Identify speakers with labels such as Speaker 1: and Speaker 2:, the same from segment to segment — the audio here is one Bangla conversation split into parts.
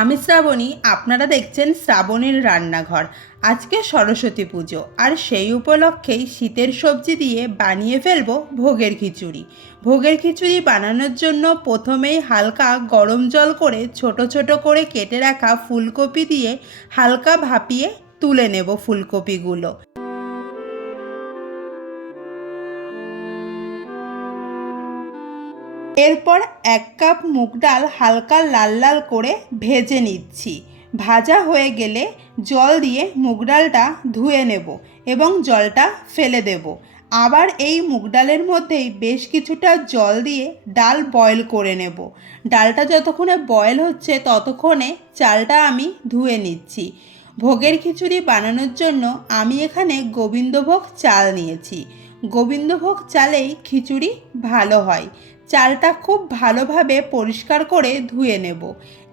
Speaker 1: আমি শ্রাবণী, আপনারা দেখছেন শ্রাবণীর রান্নাঘর। আজকে সরস্বতী পুজো, আর সেই উপলক্ষেই শীতের সবজি দিয়ে বানিয়ে ফেলব ভোগের খিচুড়ি। ভোগের খিচুড়ি বানানোর জন্য প্রথমেই হালকা গরম জল করে ছোট ছোট করে কেটে রাখা ফুলকপি দিয়ে হালকা ভাপিয়ে তুলে নেব ফুলকপিগুলো। এরপর এক কাপ মুগ ডাল হালকা লাল লাল করে ভেজে নিচ্ছি। ভাজা হয়ে গেলে জল দিয়ে মুগ ডালটা ধুয়ে নেব এবং জলটা ফেলে দেব। আবার এই মুগ ডালের মধ্যেই বেশ কিছুটা জল দিয়ে ডাল বয়েল করে নেব। ডালটা যতক্ষণে বয়েল হচ্ছে ততক্ষণে চালটা আমি ধুয়ে নিচ্ছি। ভোগের খিচুড়ি বানানোর জন্য আমি এখানে গোবিন্দভোগ চাল নিয়েছি। গোবিন্দভোগ চালেই খিচুড়ি ভালো হয়। চালটা খুব ভালোভাবে পরিষ্কার করে ধুয়ে নেব।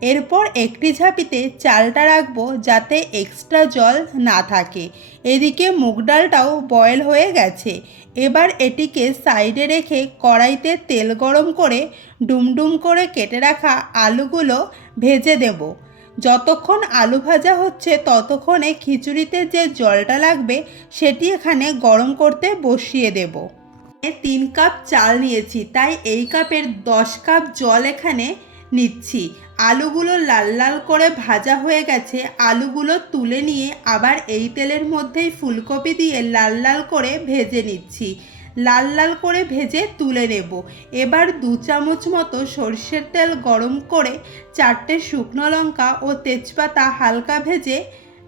Speaker 1: এরপর একটি ঝাঁপিতে চালটা রাখব যাতে এক্সট্রা জল না থাকে। এদিকে মুগ ডালটাও বয়েল হয়ে গেছে। এবার এটিকে সাইডে রেখে কড়াইতে তেল গরম করে ডুমডুম করে কেটে রাখা আলুগুলো ভেজে দেব যতক্ষণ আলু ভাজা হচ্ছে ততক্ষণে খিচুড়িতে যে জলটা লাগবে সেটি এখানে গরম করতে বসিয়ে দেবো। তিন কাপ চাল নিয়েছি, তাই এই কাপের দশ কাপ জল এখানে নিচ্ছি। আলুগুলো লাল লাল করে ভাজা হয়ে গেছে, আলুগুলো তুলে নিয়ে আবার এই তেলের মধ্যেই ফুলকপি দিয়ে লাল লাল করে ভেজে নিচ্ছি। লাল লাল করে ভেজে তুলে নেব। এবার দু চামচ মতো সর্ষের তেল গরম করে চারটে শুকনো লঙ্কা ও তেজপাতা হালকা ভেজে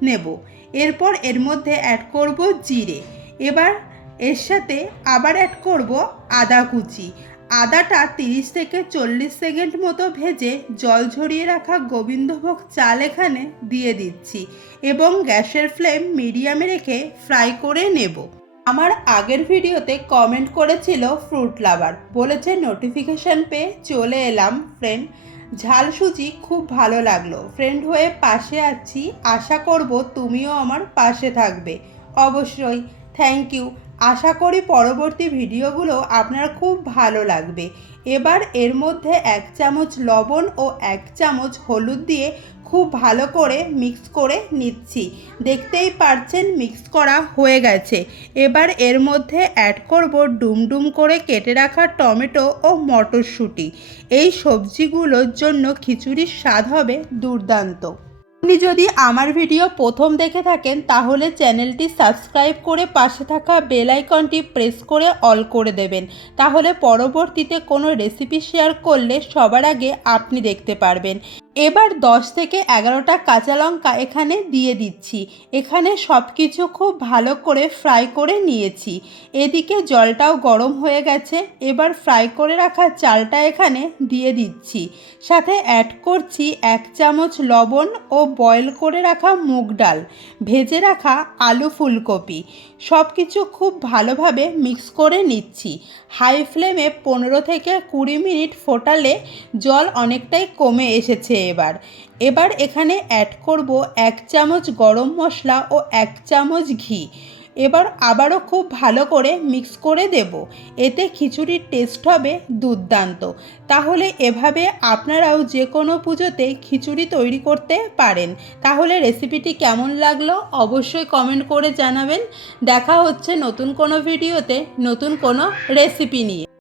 Speaker 1: নেব। এরপর এর মধ্যে অ্যাড করব জিরে। এবার এর সাথে আবার অ্যাড করব আদা কুচি। আদাটা তিরিশ থেকে চল্লিশ সেকেন্ড মতো ভেজে জল ঝরিয়ে রাখা গোবিন্দভোগ চাল এখানে দিয়ে দিচ্ছি এবং গ্যাসের ফ্লেম মিডিয়ামে রেখে ফ্রাই করে নেব। আমার আগের ভিডিওতে কমেন্ট করেছিল ফ্রুট লাভার বলেছে নোটিফিকেশান পেয়ে চলে এলাম ফ্রেন্ড ঝাল সুজি খুব ভালো লাগল। ফ্রেন্ড হয়ে পাশে আছি। আশা করব তুমিও আমার পাশে থাকবে। অবশ্যই। থ্যাংক ইউ আশা করি পরবর্তী ভিডিওগুলো আপনার খুব ভালো লাগবে। এবার এর মধ্যে এক চামচ লবণ ও এক চামচ হলুদ দিয়ে খুব ভালো করে মিক্স করে নিচ্ছি। দেখতেই পারছেন মিক্স করা হয়ে গেছে। এবার এর মধ্যে অ্যাড করব ডুমডুম করে কেটে রাখা টমেটো ও মটরশুঁটি। এই সবজিগুলোর জন্য খিচুড়ির স্বাদ হবে দুর্দান্ত। আপনি যদি আমার ভিডিও প্রথম দেখে থাকেন, তাহলে চ্যানেলটি সাবস্ক্রাইব করে পাশে থাকা বেল আইকনটি প্রেস করে অল করে দেবেন। তাহলে পরবর্তীতে কোনো রেসিপি শেয়ার করলে সবার আগে আপনি দেখতে পারবেন। এবার দশ থেকে এগারোটা কাঁচা লঙ্কা এখানে দিয়ে দিচ্ছি। এখানে সব কিছু খুব ভালো করে ফ্রাই করে নিয়েছি। এদিকে জলটাও গরম হয়ে গেছে। এবার ফ্রাই করে রাখা চালটা এখানে দিয়ে দিচ্ছি। সাথে অ্যাড করছি এক চামচ লবণ ও বয়েল করে রাখা মুগ ডাল। ভেজে রাখা আলু ফুলকপি। সব কিছু খুব ভালোভাবে মিক্স করে নিচ্ছি। হাই ফ্লেমে পনেরো থেকে কুড়ি মিনিট ফোটালে জল অনেকটাই কমে এসেছে। এবার। এবার এখানে অ্যাড করব এক চামচ গরম মশলা ও এক চামচ ঘি। এবার আবারও খুব ভালো করে মিক্স করে দেব। এতে খিচুড়ির টেস্ট হবে দুর্দান্ত। তাহলে এভাবে আপনারাও যে কোনো পুজোতে খিচুড়ি তৈরি করতে পারেন। তাহলে রেসিপিটি কেমন লাগল অবশ্যই কমেন্ট করে জানাবেন। দেখা হচ্ছে নতুন কোনো ভিডিওতে নতুন কোনো রেসিপি নিয়ে।